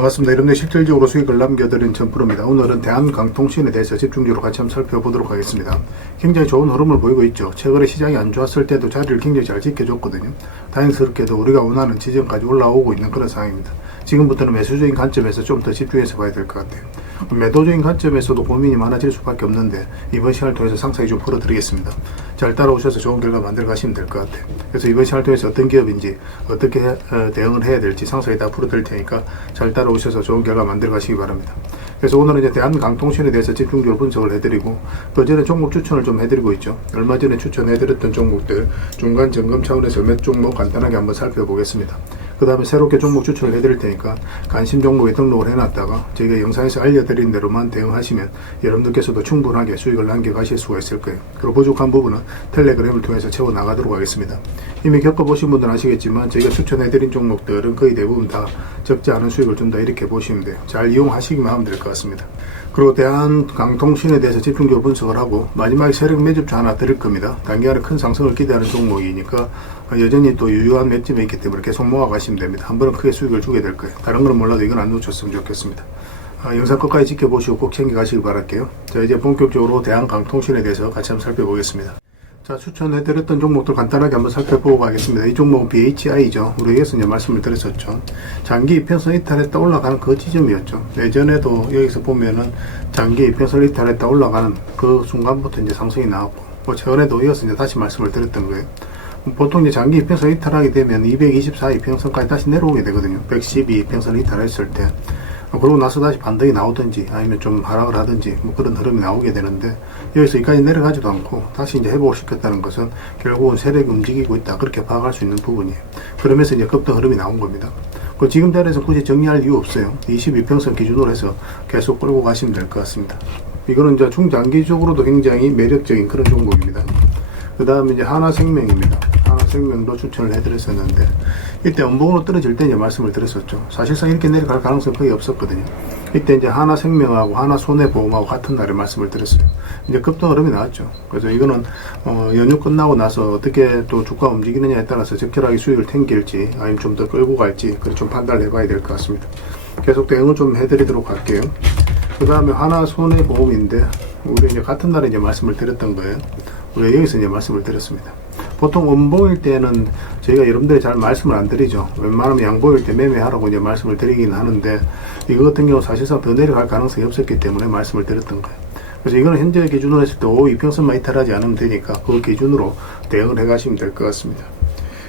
반갑습니다. 여러분들 실질적으로 수익을 남겨드린 전프로입니다. 오늘은 대한강통신에 대해서 집중적으로 같이 한번 살펴보도록 하겠습니다. 굉장히 좋은 흐름을 보이고 있죠. 최근에 시장이 안 좋았을 때도 자리를 굉장히 잘 지켜줬거든요. 다행스럽게도 우리가 원하는 지점까지 올라오고 있는 그런 상황입니다. 지금부터는 매수적인 관점에서 좀 더 집중해서 봐야 될 것 같아요. 매도적인 관점에서도 고민이 많아질 수밖에 없는데 이번 시간을 통해서 상세히 좀 풀어드리겠습니다. 잘 따라오셔서 좋은 결과 만들어 가시면 될 것 같아요. 그래서 이번 시간을 통해서 어떤 기업인지 어떻게 대응을 해야 될지 상세히 다 풀어드릴 테니까 잘 따라오셔서 좋은 결과 만들어 가시기 바랍니다. 그래서 오늘은 이제 대한강통신에 대해서 집중적으로 분석을 해드리고 그전에 종목 추천을 좀 해드리고 있죠. 얼마 전에 추천해드렸던 종목들 중간 점검 차원에서 몇 종목 간단하게 한번 살펴보겠습니다. 그 다음에 새롭게 종목 추천을 해드릴 테니까 관심 종목에 등록을 해놨다가 저희가 영상에서 알려드린 대로만 대응하시면 여러분들께서도 충분하게 수익을 남겨가실 수가 있을 거예요. 그리고 부족한 부분은 텔레그램을 통해서 채워나가도록 하겠습니다. 이미 겪어보신 분들은 아시겠지만 저희가 추천해드린 종목들은 거의 대부분 다 적지 않은 수익을 준다 이렇게 보시면 돼요. 잘 이용하시기만 하면 될 것 같습니다. 그리고 대한강통신에 대해서 집중적으로 분석을 하고 마지막에 세력 매집주 하나 드릴 겁니다. 단기간에 큰 상승을 기대하는 종목이니까 여전히 또 유효한 매집에 있기 때문에 계속 모아가시면 됩니다. 한 번은 크게 수익을 주게 될 거예요. 다른 건 몰라도 이건 안 놓쳤으면 좋겠습니다. 영상 끝까지 지켜보시고 꼭 챙겨가시길 바랄게요. 자, 이제 본격적으로 대한강통신에 대해서 같이 한번 살펴보겠습니다. 자, 추천해드렸던 종목들 간단하게 한번 살펴보고 가겠습니다. 이 종목은 BHI죠. 우리 여기서 이제 말씀을 드렸었죠. 장기 이평선 이탈했다 올라가는 그 지점이었죠. 예전에도 여기서 보면은 장기 이평선 이탈했다 올라가는 그 순간부터 이제 상승이 나왔고, 뭐 최근에도 이어서 이제 다시 말씀을 드렸던 거예요. 보통 이제 장기 이평선 이탈하게 되면 224 이평선까지 다시 내려오게 되거든요. 112 이평선 이탈했을 때. 그러고 나서 다시 반등이 나오든지 아니면 좀 하락을 하든지 뭐 그런 흐름이 나오게 되는데 여기서 여기까지 내려가지도 않고 다시 이제 회복을 시켰다는 것은 결국은 세력이 움직이고 있다 그렇게 파악할 수 있는 부분이에요. 그러면서 이제 급등 흐름이 나온 겁니다. 그 지금 자리에서 굳이 정리할 이유 없어요. 22평선 기준으로 해서 계속 끌고 가시면 될 것 같습니다. 이거는 이제 중장기적으로도 굉장히 매력적인 그런 종목입니다. 그 다음에 이제 하나생명입니다. 하나생명도 추천을 해드렸었는데 이때 음봉으로 떨어질 때 이제 말씀을 드렸었죠. 사실상 이렇게 내려갈 가능성이 거의 없었거든요. 이때 이제 하나생명하고 하나손해보험하고 같은 날에 말씀을 드렸어요. 이제 급등 흐름이 나왔죠. 그래서 이거는 연휴 끝나고 나서 어떻게 또 주가 움직이느냐에 따라서 적절하게 수익을 챙길지 아니면 좀 더 끌고 갈지 그걸 좀 판단을 해봐야 될 것 같습니다. 계속 대응을 좀 해드리도록 할게요. 그 다음에 하나손해보험인데 우리 이제 같은 날에 이제 말씀을 드렸던 거예요. 우리 여기서 이제 말씀을 드렸습니다. 보통 음봉일 때는 저희가 여러분들이 잘 말씀을 안 드리죠. 웬만하면 양봉일 때 매매하라고 이제 말씀을 드리긴 하는데 이거 같은 경우 사실상 더 내려갈 가능성이 없었기 때문에 말씀을 드렸던 거예요. 그래서 이거는 현재 기준으로 했을 때 5이평선만 이탈하지 않으면 되니까 그 기준으로 대응을 해 가시면 될 것 같습니다.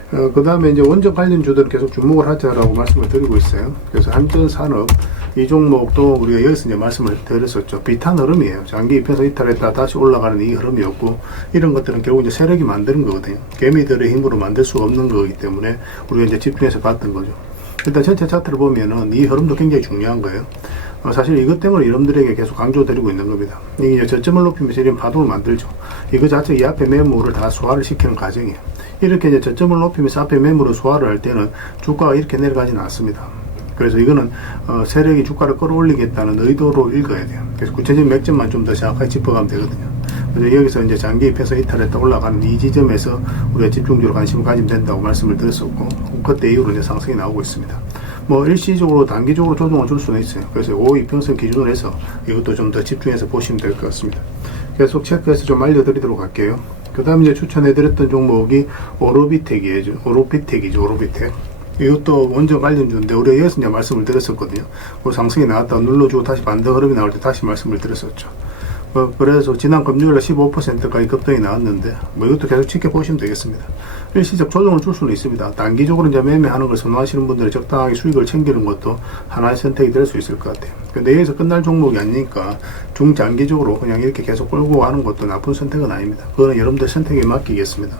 그 다음에 이제 원전 관련주들은 계속 주목을 하자라고 말씀을 드리고 있어요. 그래서 한전산업 이 종목도 우리가 여기서 이제 말씀을 드렸었죠. 비탄 흐름이에요. 장기 이평선 이탈했다 다시 올라가는 이 흐름이었고 이런 것들은 결국 이제 세력이 만드는 거거든요. 개미들의 힘으로 만들 수가 없는 거기 때문에 우리가 이제 집중해서 봤던 거죠. 일단 전체 차트를 보면은 이 흐름도 굉장히 중요한 거예요. 사실 이것 때문에 여러분들에게 계속 강조드리고 있는 겁니다. 이게 저점을 높이면서 이런 파동을 만들죠. 이거 자체 이 앞에 매물을 다 소화를 시키는 과정이에요. 이렇게 이제 저점을 높이면서 앞에 매물을 소화를 할 때는 주가가 이렇게 내려가지는 않습니다. 그래서 이거는 세력이 주가를 끌어올리겠다는 의도로 읽어야 돼요. 그래서 구체적인 맥점만 좀 더 정확하게 짚어가면 되거든요. 그래서 여기서 이제 장기 입해서 이탈했다 올라가는 이 지점에서 우리가 집중적으로 관심을 가지면 된다고 말씀을 드렸었고 그때 이후로 이제 상승이 나오고 있습니다. 뭐 일시적으로 단기적으로 조정을 줄 수는 있어요. 그래서 5이평선 기준으로 해서 이것도 좀 더 집중해서 보시면 될 것 같습니다. 계속 체크해서 좀 알려드리도록 할게요. 그 다음에 이제 추천해드렸던 종목이 오로비텍이죠. 오로비텍. 이것도 원전 관련주인데 우리가 여기서 이제 말씀을 드렸었거든요. 그 상승이 나왔다가 눌러주고 다시 반등 흐름이 나올 때 다시 말씀을 드렸었죠. 그래서 지난 금요일에 15%까지 급등이 나왔는데 뭐 이것도 계속 지켜보시면 되겠습니다. 일시적 조정을 줄 수는 있습니다. 단기적으로 이제 매매하는 걸 선호하시는 분들이 적당하게 수익을 챙기는 것도 하나의 선택이 될 수 있을 것 같아요. 근데 여기서 끝날 종목이 아니니까 중장기적으로 그냥 이렇게 계속 끌고 가는 것도 나쁜 선택은 아닙니다. 그거는 여러분들 선택에 맡기겠습니다.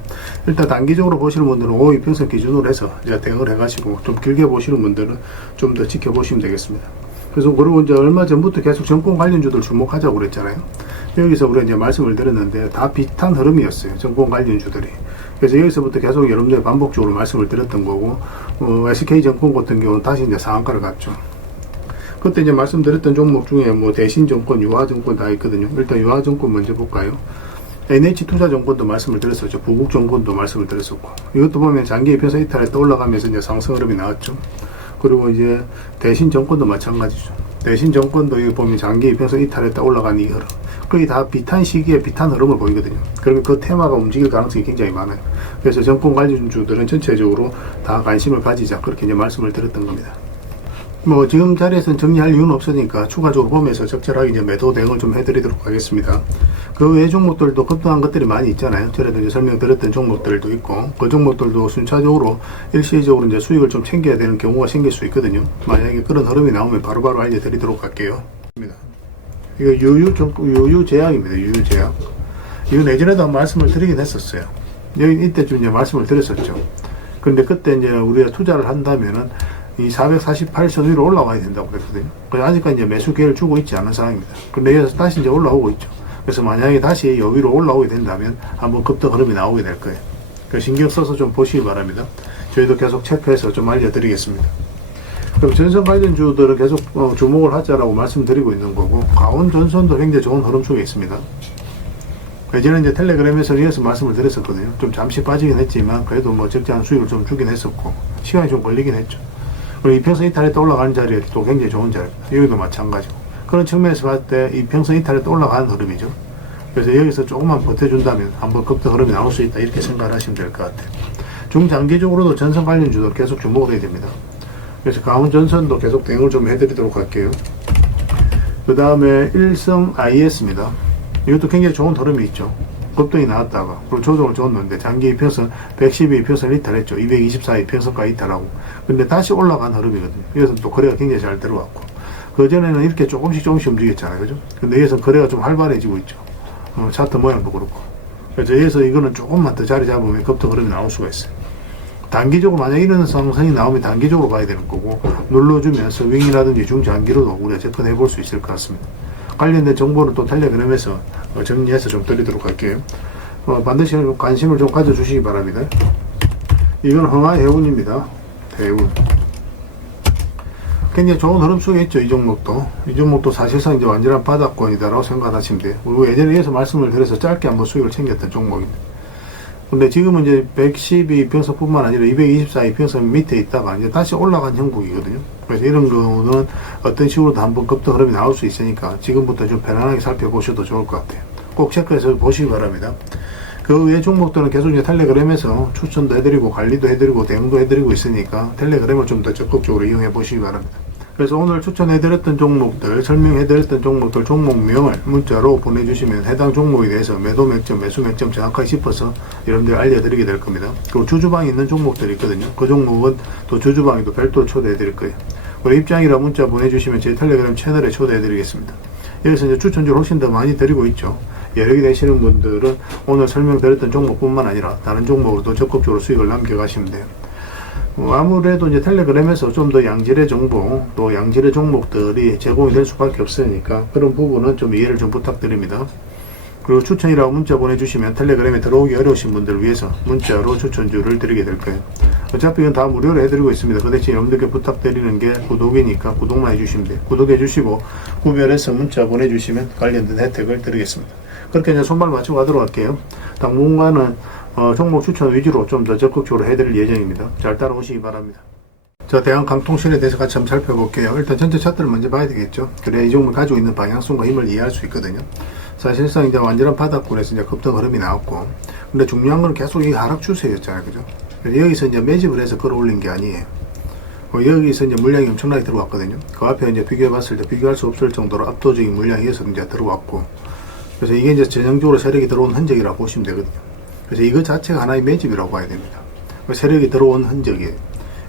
일단 단기적으로 보시는 분들은 5이평선 기준으로 해서 이제 대응을 해가지고 좀 길게 보시는 분들은 좀 더 지켜보시면 되겠습니다. 그래서 그리고 이제 얼마 전부터 계속 정권 관련주들 주목하자고 그랬잖아요. 여기서 우리가 이제 말씀을 드렸는데 다 비슷한 흐름이었어요. 정권 관련주들이. 그래서 여기서부터 계속 여러분들 반복적으로 말씀을 드렸던 거고, SK증권 같은 경우는 다시 이제 상한가를 갔죠. 그때 이제 말씀드렸던 종목 중에 뭐 대신증권, 유화증권 다 있거든요. 일단 유화증권 먼저 볼까요? NH투자증권도 말씀을 드렸었죠. 부국증권도 말씀을 드렸었고, 이것도 보면 장기 이평선 이탈에 떠올라가면서 이제 상승 흐름이 나왔죠. 그리고 이제 대신정권도 마찬가지죠. 대신정권도 여기 보면 장기 이평선 이탈했다 올라간 이 흐름. 거의 다 비탄 시기에 비탄 흐름을 보이거든요. 그러면 그 테마가 움직일 가능성이 굉장히 많아요. 그래서 정권 관련주들은 전체적으로 다 관심을 가지자. 그렇게 이제 말씀을 드렸던 겁니다. 뭐 지금 자리에서는 정리할 이유는 없으니까 추가적으로 보면서 적절하게 이제 매도 대응을 좀 해드리도록 하겠습니다. 그 외 종목들도 급등한 것들이 많이 있잖아요. 전에도 이제 설명드렸던 종목들도 있고 그 종목들도 순차적으로 일시적으로 이제 수익을 좀 챙겨야 되는 경우가 생길 수 있거든요. 만약에 그런 흐름이 나오면 바로바로 알려드리도록 할게요. 이거 유유제약입니다. 유유제약. 이건 예전에도 한 말씀을 드리긴 했었어요. 여기 이때쯤 이제 말씀을 드렸었죠. 근데 그때 이제 우리가 투자를 한다면은 이 448선 위로 올라와야 된다고 그랬거든요. 그래서 아직까지 이제 매수 기회를 주고 있지 않은 상황입니다. 근데 여기서 다시 이제 올라오고 있죠. 그래서 만약에 다시 여기로 올라오게 된다면 한번 급등 흐름이 나오게 될 거예요. 그래서 신경 써서 좀 보시기 바랍니다. 저희도 계속 체크해서 좀 알려드리겠습니다. 그럼 전선 관련주들은 계속 주목을 하자라고 말씀드리고 있는 거고, 강원전선도 굉장히 좋은 흐름 속에 있습니다. 예전에 이제 텔레그램에서 이어서 말씀을 드렸었거든요. 좀 잠시 빠지긴 했지만 그래도 뭐 적지 않은 수익을 좀 주긴 했었고 시간이 좀 걸리긴 했죠. 그리고 이평선 이탈에 또 올라가는 자리에 또 굉장히 좋은 자리입니다. 여기도 마찬가지고 그런 측면에서 봤을 때 이평선 이탈에 또 올라가는 흐름이죠. 그래서 여기서 조금만 버텨준다면 한번 급등 흐름이 나올 수 있다 이렇게 생각을 하시면 될 것 같아요. 중장기적으로도 전선 관련주도 계속 주목을 해야 됩니다. 그래서 강원전선도 계속 대응을 좀 해드리도록 할게요. 그 다음에 일성 IS입니다. 이것도 굉장히 좋은 흐름이 있죠. 급등이 나왔다가 그리고 조정을 줬는데 장기 이평선 112 이평선 이탈했죠. 224 이평선까지 이탈하고 근데 다시 올라간 흐름이거든요. 여기서 또 거래가 굉장히 잘 들어왔고 그전에는 이렇게 조금씩 움직였잖아요. 그죠? 근데 여기서 거래가 좀 활발해지고 있죠. 차트 모양도 그렇고 그래서 여기서 이거는 조금만 더 자리 잡으면 급등 흐름이 나올 수가 있어요. 단기적으로 만약 이런 상승이 나오면 단기적으로 가야 되는 거고 눌러주면서 윙이라든지 중장기로도 우리가 접근해 볼 수 있을 것 같습니다. 관련된 정보는 또 텔레그램에서 정리해서 좀 드리도록 할게요. 반드시 관심을 좀 가져주시기 바랍니다. 이건 흥하해운입니다. 해운. 굉장히 좋은 흐름 속에 있죠. 이 종목도 사실상 이제 완전한 바닥권이다라고 생각하시면 돼요. 그리고 예전에 이어서 말씀을 드려서 짧게 한번 수익을 챙겼던 종목입니다. 근데 지금은 이제 112 이평선뿐만 아니라 224 이평선 밑에 있다가 이제 다시 올라간 형국이거든요. 그래서 이런 경우는 어떤 식으로도 한번 급등 흐름이 나올 수 있으니까 지금부터 좀 편안하게 살펴보셔도 좋을 것 같아요. 꼭 체크해서 보시기 바랍니다. 그 외 종목들은 계속 이제 텔레그램에서 추천도 해드리고 관리도 해드리고 대응도 해드리고 있으니까 텔레그램을 좀 더 적극적으로 이용해 보시기 바랍니다. 그래서 오늘 추천해드렸던 종목들, 설명해드렸던 종목들 종목명을 문자로 보내주시면 해당 종목에 대해서 매도 맥점, 매수 맥점 정확하게 짚어서 여러분들 알려드리게 될 겁니다. 그리고 주주방에 있는 종목들이 있거든요. 그 종목은 또 주주방에도 별도로 초대해드릴 거예요. 그리고 입장이라 문자 보내주시면 제 텔레그램 채널에 초대해드리겠습니다. 여기서 이제 추천주를 훨씬 더 많이 드리고 있죠. 여력이 되시는 분들은 오늘 설명드렸던 종목뿐만 아니라 다른 종목으로도 적극적으로 수익을 남겨가시면 돼요. 아무래도 이제 텔레그램에서 좀 더 양질의 정보, 또 양질의 종목들이 제공이 될 수밖에 없으니까 그런 부분은 좀 이해를 좀 부탁드립니다. 그리고 추천이라고 문자 보내주시면 텔레그램에 들어오기 어려우신 분들을 위해서 문자로 추천주를 드리게 될 거예요. 어차피 이건 다 무료로 해드리고 있습니다. 그 대신 여러분들께 부탁드리는 게 구독이니까 구독만 해주시면 돼요. 구독해주시고 구별해서 문자 보내주시면 관련된 혜택을 드리겠습니다. 그렇게 이제 손발 맞추고 가도록 할게요. 당분간은 종목 추천 위주로 좀 더 적극적으로 해드릴 예정입니다. 잘 따라오시기 바랍니다. 자, 대한강통신에 대해서 같이 한번 살펴볼게요. 일단 전체 차트를 먼저 봐야 되겠죠. 그래야 이 종목이 가지고 있는 방향성과 힘을 이해할 수 있거든요. 사실상 이제 완전한 바닥권에서 이제 급등 흐름이 나왔고, 근데 중요한 건 계속 이 하락 추세였잖아요. 그죠? 여기서 이제 매집을 해서 끌어올린 게 아니에요. 여기서 이제 물량이 엄청나게 들어왔거든요. 그 앞에 이제 비교해 봤을 때 비교할 수 없을 정도로 압도적인 물량이어서 이제 들어왔고, 그래서 이게 이제 전형적으로 세력이 들어온 흔적이라고 보시면 되거든요. 그래서 이거 자체가 하나의 매집이라고 봐야 됩니다. 세력이 들어온 흔적이에요.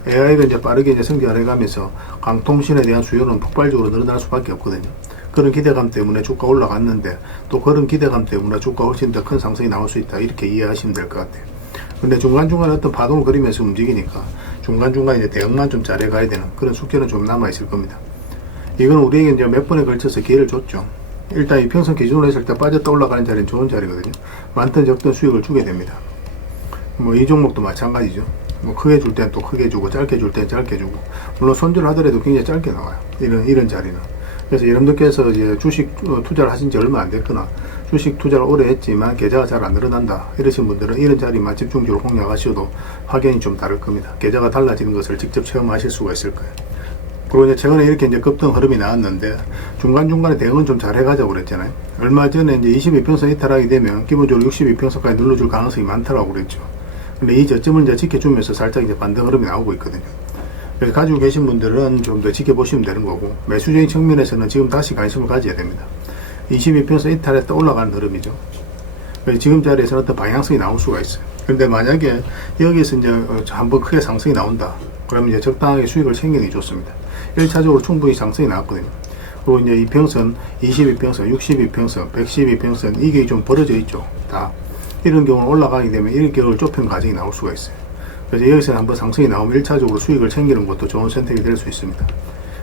AI가 이제 빠르게 이제 성장을 해가면서 강통신에 대한 수요는 폭발적으로 늘어날 수밖에 없거든요. 그런 기대감 때문에 주가 올라갔는데 또 그런 기대감 때문에 주가 훨씬 더 큰 상승이 나올 수 있다. 이렇게 이해하시면 될 것 같아요. 근데 중간중간에 어떤 파동을 그리면서 움직이니까 중간중간에 이제 대응만 좀 잘해가야 되는 그런 숙제는 좀 남아있을 겁니다. 이건 우리에게 이제 몇 번에 걸쳐서 기회를 줬죠. 일단 이평선 기준으로 했을 때 빠졌다 올라가는 자리는 좋은 자리거든요. 많든 적든 수익을 주게 됩니다. 뭐 이 종목도 마찬가지죠. 뭐 크게 줄 땐 또 크게 주고 짧게 줄 땐 짧게 주고 물론 손절 하더라도 굉장히 짧게 나와요. 이런 자리는. 그래서 여러분들께서 이제 주식 투자를 하신 지 얼마 안 됐거나 주식 투자를 오래 했지만 계좌가 잘 안 늘어난다 이러신 분들은 이런 자리만 집중적으로 공략하셔도 확연히 좀 다를 겁니다. 계좌가 달라지는 것을 직접 체험하실 수가 있을 거예요. 그리고 이제 최근에 이렇게 이제 급등 흐름이 나왔는데 중간중간에 대응은 좀 잘 해가자고 그랬잖아요. 얼마 전에 이제 22평선 이탈하게 되면 기본적으로 62평선까지 눌러줄 가능성이 많다라고 그랬죠. 근데 이 저점을 이제 지켜주면서 살짝 이제 반등 흐름이 나오고 있거든요. 그래서 가지고 계신 분들은 좀 더 지켜보시면 되는 거고, 매수적인 측면에서는 지금 다시 관심을 가져야 됩니다. 22평선 이탈했다 올라가는 흐름이죠. 그래서 지금 자리에서는 어떤 방향성이 나올 수가 있어요. 근데 만약에 여기서 이제 한번 크게 상승이 나온다. 그러면 이제 적당하게 수익을 챙기는 게 좋습니다. 1차적으로 충분히 상승이 나왔거든요. 그리고 이제 이평선, 22평선, 62평선, 112평선 이게 좀 벌어져 있죠. 다. 이런 경우는 올라가게 되면 1개월 좁힌 과정이 나올 수가 있어요. 그래서 여기서 한번 상승이 나오면 1차적으로 수익을 챙기는 것도 좋은 선택이 될 수 있습니다.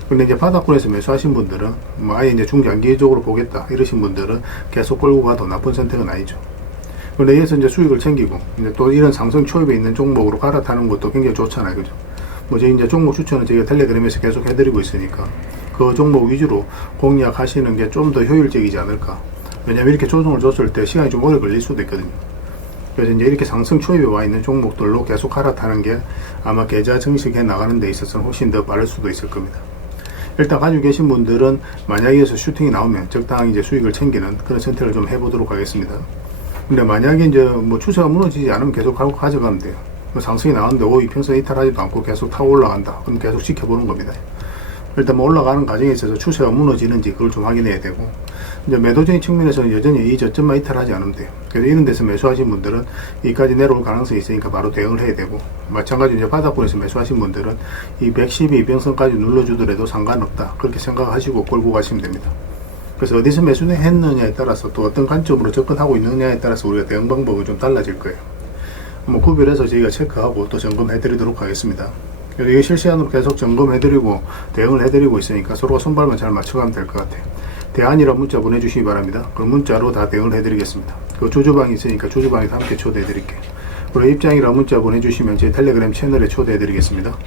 근데 이제 바닥권에서 매수하신 분들은 뭐 아예 이제 중장기적으로 보겠다 이러신 분들은 계속 끌고 가도 나쁜 선택은 아니죠. 근데 여기서 이제 수익을 챙기고 이제 또 이런 상승 초입에 있는 종목으로 갈아타는 것도 굉장히 좋잖아요. 그죠? 뭐 저희 이제 종목 추천은 저희가 텔레그램에서 계속 해드리고 있으니까 그 종목 위주로 공략하시는 게 좀 더 효율적이지 않을까. 왜냐면 이렇게 조정을 줬을 때 시간이 좀 오래 걸릴 수도 있거든요. 그래서 이제 이렇게 상승 초입에 와 있는 종목들로 계속 갈아타는 게 아마 계좌 증식해 나가는 데 있어서는 훨씬 더 빠를 수도 있을 겁니다. 일단 가지고 계신 분들은 만약에 여기서 슈팅이 나오면 적당히 이제 수익을 챙기는 그런 선택을 좀 해보도록 하겠습니다. 근데 만약에 이제 뭐 추세가 무너지지 않으면 계속 가져가면 돼요. 상승이 나왔는데 이평선 이탈하지도 않고 계속 타고 올라간다. 그럼 계속 지켜보는 겁니다. 일단 뭐 올라가는 과정에 있어서 추세가 무너지는지 그걸 좀 확인해야 되고, 이제 매도적인 측면에서는 여전히 이 저점만 이탈하지 않으면 돼요. 그래서 이런 데서 매수하신 분들은 이까지 내려올 가능성이 있으니까 바로 대응을 해야 되고, 마찬가지로 이제 바닥권에서 매수하신 분들은 이 112평선까지 눌러주더라도 상관없다 그렇게 생각하시고 끌고 가시면 됩니다. 그래서 어디서 매수를 했느냐에 따라서 또 어떤 관점으로 접근하고 있느냐에 따라서 우리가 대응 방법은 좀 달라질 거예요. 뭐 구별해서 저희가 체크하고 또 점검해 드리도록 하겠습니다. 그래서 이게 실시간으로 계속 점검해 드리고 대응을 해 드리고 있으니까 서로가 손발만 잘 맞춰가면 될 것 같아요. 대안이라 문자 보내주시기 바랍니다. 그 문자로 다 대응을 해 드리겠습니다. 그 주주방이 있으니까 주주방에서 함께 초대해 드릴게요. 그리고 입장이라 문자 보내주시면 제 텔레그램 채널에 초대해 드리겠습니다.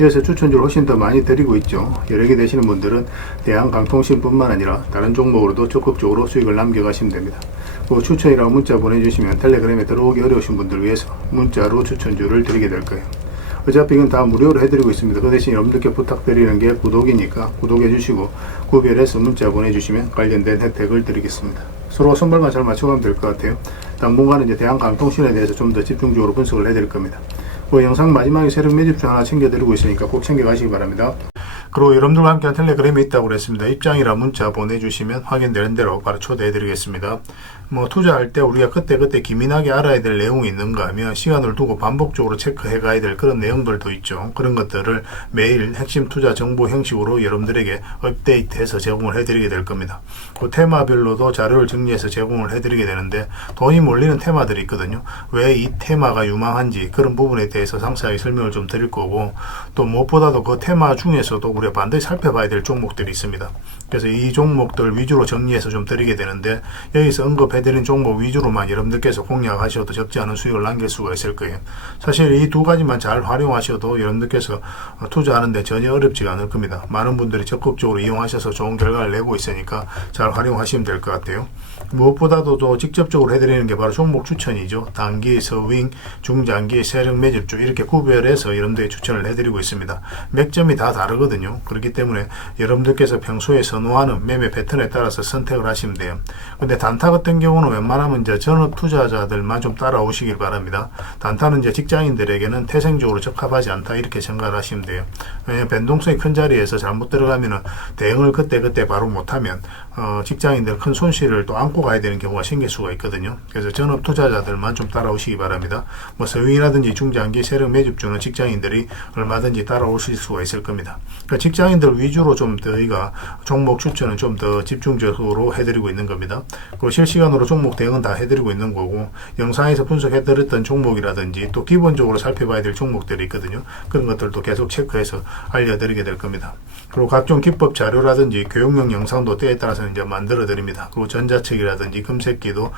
이어서 추천주를 훨씬 더 많이 드리고 있죠. 여러 개 되시는 분들은 대한강통신 뿐만 아니라 다른 종목으로도 적극적으로 수익을 남겨가시면 됩니다. 그 추천이라고 문자 보내주시면 텔레그램에 들어오기 어려우신 분들 위해서 문자로 추천주를 드리게 될 거예요. 어차피 이건 다 무료로 해드리고 있습니다. 그 대신 여러분들께 부탁드리는 게 구독이니까 구독해 주시고 구별해서 문자 보내주시면 관련된 혜택을 드리겠습니다. 서로가 손발만 잘 맞춰가면 될 것 같아요. 당분간은 이제 대한강통신에 대해서 좀 더 집중적으로 분석을 해드릴 겁니다. 그 영상 마지막에 새벽 매집주 하나 챙겨드리고 있으니까 꼭 챙겨가시기 바랍니다. 그리고 여러분들과 함께한 텔레그램이 있다고 그랬습니다. 입장이라 문자 보내주시면 확인되는 대로 바로 초대해드리겠습니다. 뭐 투자할 때 우리가 그때그때 기민하게 알아야 될 내용이 있는가 하면 시간을 두고 반복적으로 체크해 가야 될 그런 내용들도 있죠. 그런 것들을 매일 핵심 투자 정보 형식으로 여러분들에게 업데이트해서 제공을 해드리게 될 겁니다. 그 테마별로도 자료를 정리해서 제공을 해드리게 되는데 돈이 몰리는 테마들이 있거든요. 왜 이 테마가 유망한지 그런 부분에 대해서 상세하게 설명을 좀 드릴 거고, 또 무엇보다도 그 테마 중에서도 우리가 반드시 살펴봐야 될 종목들이 있습니다. 그래서 이 종목들 위주로 정리해서 좀 드리게 되는데, 여기서 언급해드린 종목 위주로만 여러분들께서 공략하셔도 적지 않은 수익을 남길 수가 있을 거예요. 사실 이 두 가지만 잘 활용하셔도 여러분들께서 투자하는데 전혀 어렵지가 않을 겁니다. 많은 분들이 적극적으로 이용하셔서 좋은 결과를 내고 있으니까 잘 활용하시면 될 것 같아요. 무엇보다도 또 직접적으로 해드리는 게 바로 종목 추천이죠. 단기, 서윙, 중장기, 세력 매집주 이렇게 구별해서 여러분들에게 추천을 해드리고 있습니다. 맥점이 다 다르거든요. 그렇기 때문에 여러분들께서 평소에 선호하는 매매 패턴에 따라서 선택을 하시면 돼요. 근데 단타 같은 경우는 웬만하면 이제 전업 투자자들만 좀 따라오시길 바랍니다. 단타는 이제 직장인들에게는 태생적으로 적합하지 않다 이렇게 생각을 하시면 돼요. 왜냐하면 변동성이 큰 자리에서 잘못 들어가면은 대응을 그때 바로 못하면 직장인들 큰 손실을 또 안고 가야 되는 경우가 생길 수가 있거든요. 그래서 전업 투자자들만 좀 따라오시기 바랍니다. 뭐 서윙이라든지 중장기 세력 매집주는 직장인들이 얼마든지 따라오실 수가 있을 겁니다. 그러니까 직장인들 위주로 좀 저희가 종목 추천은 좀 더 집중적으로 해드리고 있는 겁니다. 그리고 실시간으로 종목 대응은 다 해드리고 있는 거고, 영상에서 분석해드렸던 종목이라든지 또 기본적으로 살펴봐야 될 종목들이 있거든요. 그런 것들도 계속 체크해서 알려드리게 될 겁니다. 그리고 각종 기법 자료라든지 교육용 영상도 때에 따라서 이제 만들어 드립니다. 그리고 전자책이라든지 검색기도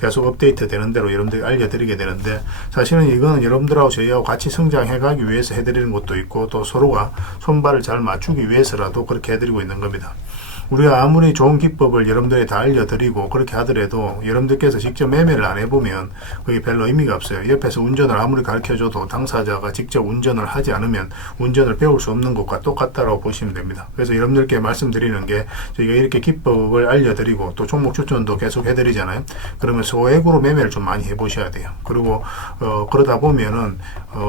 계속 업데이트 되는 대로 여러분들이 알려드리게 되는데, 사실은 이거는 여러분들하고 저희하고 같이 성장해 가기 위해서 해드리는 것도 있고, 또 서로가 손발을 잘 맞추기 위해서라도 그렇게 해드리고 있는 겁니다. 우리가 아무리 좋은 기법을 여러분들이 다 알려드리고 그렇게 하더라도 여러분들께서 직접 매매를 안 해보면 그게 별로 의미가 없어요. 옆에서 운전을 아무리 가르쳐줘도 당사자가 직접 운전을 하지 않으면 운전을 배울 수 없는 것과 똑같다고 보시면 됩니다. 그래서 여러분들께 말씀드리는 게 저희가 이렇게 기법을 알려드리고 또 종목 추천도 계속 해드리잖아요. 그러면 소액으로 매매를 좀 많이 해보셔야 돼요. 그리고 그러다 보면은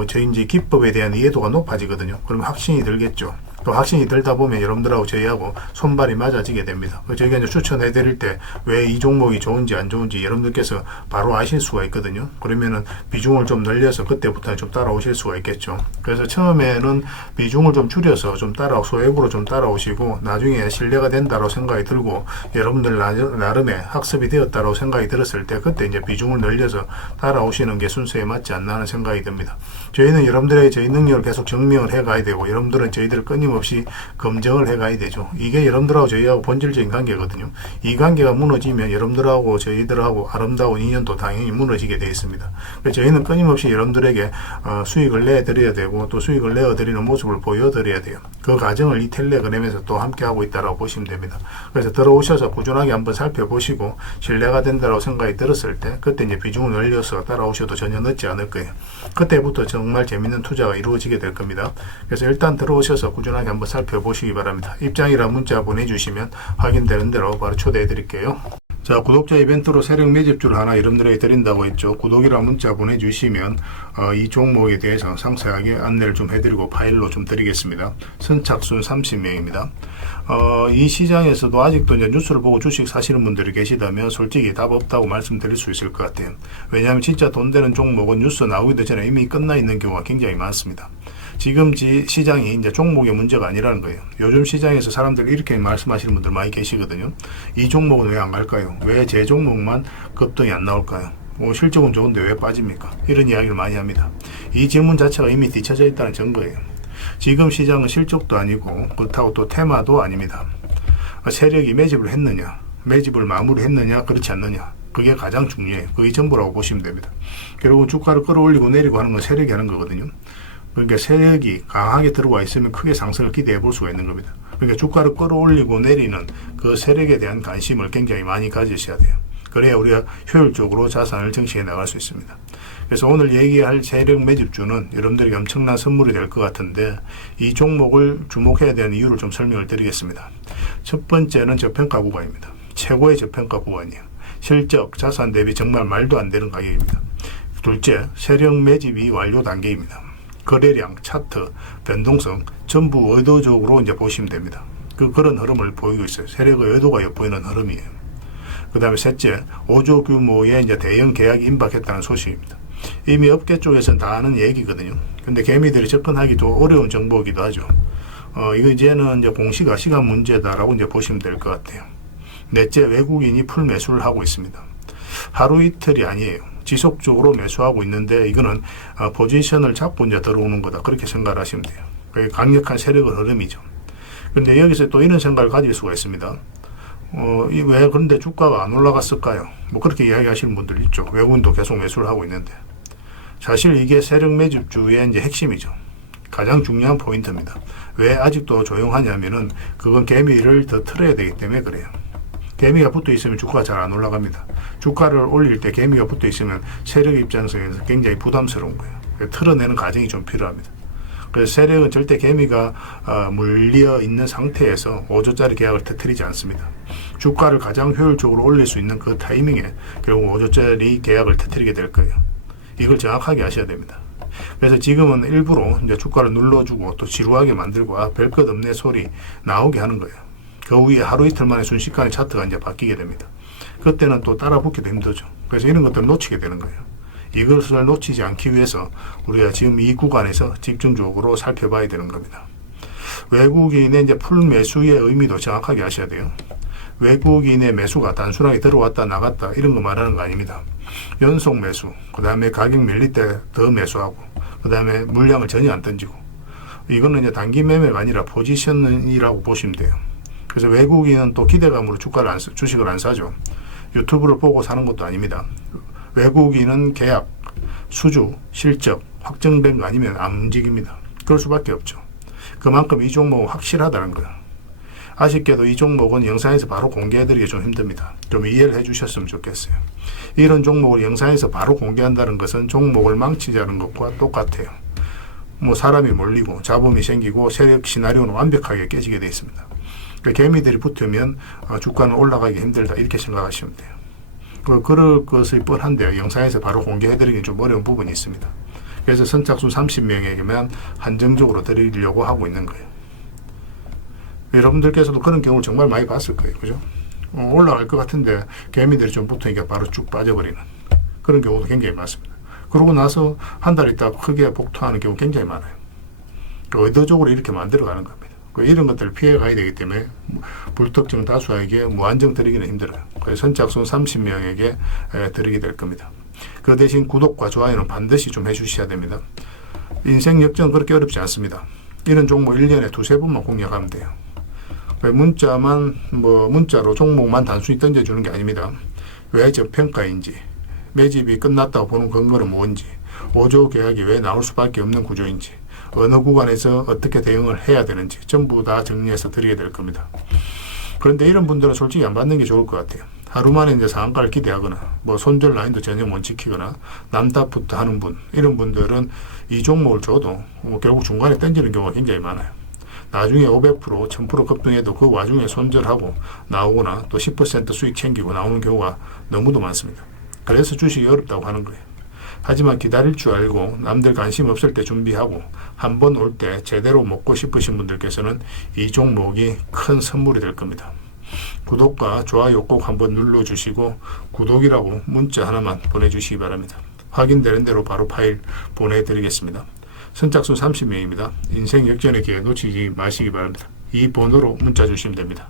저희 이제 기법에 대한 이해도가 높아지거든요. 그러면 확신이 들겠죠. 또 확신이 들다 보면 여러분들하고 저희하고 손발이 맞아지게 됩니다. 저희가 이제 추천해 드릴 때 왜 이 종목이 좋은지 안 좋은지 여러분들께서 바로 아실 수가 있거든요. 그러면은 비중을 좀 늘려서 그때부터 좀 따라오실 수가 있겠죠. 그래서 처음에는 비중을 좀 줄여서 좀 소액으로 좀 따라오시고 나중에 신뢰가 된다고 생각이 들고 여러분들 나름의 학습이 되었다고 생각이 들었을 때 그때 이제 비중을 늘려서 따라오시는 게 순서에 맞지 않나 하는 생각이 듭니다. 저희는 여러분들의 저희 능력을 계속 증명을 해 가야 되고 여러분들은 저희들을 끊임없이 검증을 해 가야 되죠. 이게 여러분들하고 저희하고 본질적인 관계거든요. 이 관계가 무너지면 여러분들하고 저희들하고 아름다운 인연도 당연히 무너지게 되어 있습니다. 그래서 저희는 끊임없이 여러분들에게 수익을 내드려야 되고 또 수익을 내어드리는 모습을 보여드려야 돼요. 그 과정을 이 텔레그램에서 또 함께 하고 있다고 보시면 됩니다. 그래서 들어오셔서 꾸준하게 한번 살펴보시고 신뢰가 된다고 생각이 들었을 때 그때 이제 비중을 늘려서 따라오셔도 전혀 늦지 않을 거예요. 그때부터 정말 재밌는 투자가 이루어지게 될 겁니다. 그래서 일단 들어오셔서 꾸준하게 한번 살펴보시기 바랍니다. 입장이랑 문자 보내주시면 확인되는 대로 바로 초대해 드릴게요. 자, 구독자 이벤트로 세력 매집주를 하나 여러분들에게 드린다고 했죠. 구독이랑 문자 보내주시면 이 종목에 대해서 상세하게 안내를 좀 해드리고 파일로 좀 드리겠습니다. 선착순 30명입니다. 이 시장에서도 아직도 이제 뉴스를 보고 주식 사시는 분들이 계시다면 솔직히 답 없다고 말씀드릴 수 있을 것 같아요. 왜냐하면 진짜 돈 되는 종목은 뉴스 나오기도 전에 이미 끝나 있는 경우가 굉장히 많습니다. 지금 시장이 이제 종목의 문제가 아니라는 거예요. 요즘 시장에서 사람들이 이렇게 말씀하시는 분들 많이 계시거든요. 이 종목은 왜 안 갈까요? 왜 제 종목만 급등이 안 나올까요? 실적은 좋은데 왜 빠집니까? 이런 이야기를 많이 합니다. 이 질문 자체가 이미 뒤쳐져 있다는 증거예요. 지금 시장은 실적도 아니고 그렇다고 또 테마도 아닙니다. 세력이 매집을 했느냐, 매집을 마무리했느냐, 그렇지 않느냐. 그게 가장 중요해요. 그게 전부라고 보시면 됩니다. 결국은 주가를 끌어올리고 내리고 하는 건 세력이 하는 거거든요. 그러니까 세력이 강하게 들어와 있으면 크게 상승을 기대해 볼 수가 있는 겁니다. 그러니까 주가를 끌어올리고 내리는 그 세력에 대한 관심을 굉장히 많이 가지셔야 돼요. 그래야 우리가 효율적으로 자산을 정치해 나갈 수 있습니다. 그래서 오늘 얘기할 세력 매집주는 여러분들에게 엄청난 선물이 될 것 같은데 이 종목을 주목해야 되는 이유를 좀 설명을 드리겠습니다. 첫 번째는 저평가 구간입니다. 최고의 저평가 구간이에요. 실적, 자산 대비 정말 말도 안 되는 가격입니다. 둘째, 세력 매집이 완료 단계입니다. 거래량, 차트, 변동성 전부 의도적으로 이제 보시면 됩니다. 그런 흐름을 보이고 있어요. 세력의 의도가 엿보이는 흐름이에요. 그 다음에 셋째, 5조 규모의 이제 대형 계약이 임박했다는 소식입니다. 이미 업계 쪽에서는 다 아는 얘기거든요. 근데 개미들이 접근하기 좀 어려운 정보이기도 하죠. 이거 이제는 이제 공시가 시간 문제다라고 이제 보시면 될 것 같아요. 넷째, 외국인이 풀 매수를 하고 있습니다. 하루 이틀이 아니에요. 지속적으로 매수하고 있는데 이거는 포지션을 잡고 이제 들어오는 거다. 그렇게 생각을 하시면 돼요. 그게 강력한 세력의 흐름이죠. 근데 여기서 또 이런 생각을 가질 수가 있습니다. 왜 그런데 주가가 안 올라갔을까요? 뭐 그렇게 이야기하시는 분들 있죠. 외국인도 계속 매수를 하고 있는데. 사실 이게 세력 매집주의 이제 핵심이죠. 가장 중요한 포인트입니다. 왜 아직도 조용하냐면은 그건 개미를 더 틀어야 되기 때문에 그래요. 개미가 붙어 있으면 주가가 잘 안 올라갑니다. 주가를 올릴 때 개미가 붙어 있으면 세력 입장에서 굉장히 부담스러운 거예요. 틀어내는 과정이 좀 필요합니다. 그래서 세력은 절대 개미가 물려 있는 상태에서 5조짜리 계약을 터뜨리지 않습니다. 주가를 가장 효율적으로 올릴 수 있는 그 타이밍에 결국 5조짜리 계약을 터뜨리게 될 거예요. 이걸 정확하게 아셔야 됩니다. 그래서 지금은 일부러 이제 주가를 눌러주고 또 지루하게 만들고 별 것 없네 소리 나오게 하는 거예요. 그 후에 하루 이틀 만에 순식간에 차트가 이제 바뀌게 됩니다. 그때는 또 따라 붙기도 힘들죠. 그래서 이런 것들을 놓치게 되는 거예요. 이것을 놓치지 않기 위해서 우리가 지금 이 구간에서 집중적으로 살펴봐야 되는 겁니다. 외국인의 이제 풀 매수의 의미도 정확하게 아셔야 돼요. 외국인의 매수가 단순하게 들어왔다 나갔다 이런 거 말하는 거 아닙니다. 연속 매수, 그 다음에 가격 밀릴 때 더 매수하고, 그 다음에 물량을 전혀 안 던지고, 이거는 이제 단기 매매가 아니라 포지션이라고 보시면 돼요. 그래서 외국인은 또 기대감으로 주식을 안 사죠. 유튜브를 보고 사는 것도 아닙니다. 외국인은 계약, 수주, 실적, 확정된 거 아니면 안 움직입니다. 그럴 수밖에 없죠. 그만큼 이 종목은 확실하다는 거예요. 아쉽게도 이 종목은 영상에서 바로 공개해드리기 좀 힘듭니다. 좀 이해를 해주셨으면 좋겠어요. 이런 종목을 영상에서 바로 공개한다는 것은 종목을 망치자는 것과 똑같아요. 뭐 사람이 몰리고 잡음이 생기고 세력 시나리오는 완벽하게 깨지게 되어 있습니다. 그러니까 개미들이 붙으면 주가는 올라가기 힘들다 이렇게 생각하시면 돼요. 그럴 것이 뻔한데요. 영상에서 바로 공개해드리기 좀 어려운 부분이 있습니다. 그래서 선착순 30명에게만 한정적으로 드리려고 하고 있는 거예요. 여러분들께서도 그런 경우를 정말 많이 봤을 거예요. 그죠? 올라갈 것 같은데 개미들이 좀 붙으니까 바로 쭉 빠져버리는 그런 경우도 굉장히 많습니다. 그러고 나서 한 달 있다가 크게 복토하는 경우 굉장히 많아요. 의도적으로 이렇게 만들어가는 겁니다. 이런 것들을 피해 가야 되기 때문에 불특정 다수에게 무한정 드리기는 힘들어요. 그래서 선착순 30명에게 드리게 될 겁니다. 그 대신 구독과 좋아요는 반드시 좀 해주셔야 됩니다. 인생 역전은 그렇게 어렵지 않습니다. 이런 종목 1년에 두세 번만 공략하면 돼요. 문자로 종목만 단순히 던져주는 게 아닙니다. 왜 저평가인지, 매집이 끝났다고 보는 근거는 뭔지, 5조 계약이 왜 나올 수밖에 없는 구조인지, 어느 구간에서 어떻게 대응을 해야 되는지 전부 다 정리해서 드리게 될 겁니다. 그런데 이런 분들은 솔직히 안 받는 게 좋을 것 같아요. 하루 만에 이제 상한가를 기대하거나 손절 라인도 전혀 못 지키거나 남답부터 하는 분, 이런 분들은 이 종목을 줘도 결국 중간에 던지는 경우가 굉장히 많아요. 나중에 500%, 1000% 급등해도 그 와중에 손절하고 나오거나 또 10% 수익 챙기고 나오는 경우가 너무도 많습니다. 그래서 주식이 어렵다고 하는 거예요. 하지만 기다릴 줄 알고 남들 관심 없을 때 준비하고 한 번 올 때 제대로 먹고 싶으신 분들께서는 이 종목이 큰 선물이 될 겁니다. 구독과 좋아요 꼭 한번 눌러주시고 구독이라고 문자 하나만 보내주시기 바랍니다. 확인되는 대로 바로 파일 보내드리겠습니다. 선착순 30명입니다. 인생 역전의 기회 놓치지 마시기 바랍니다. 이 번호로 문자 주시면 됩니다.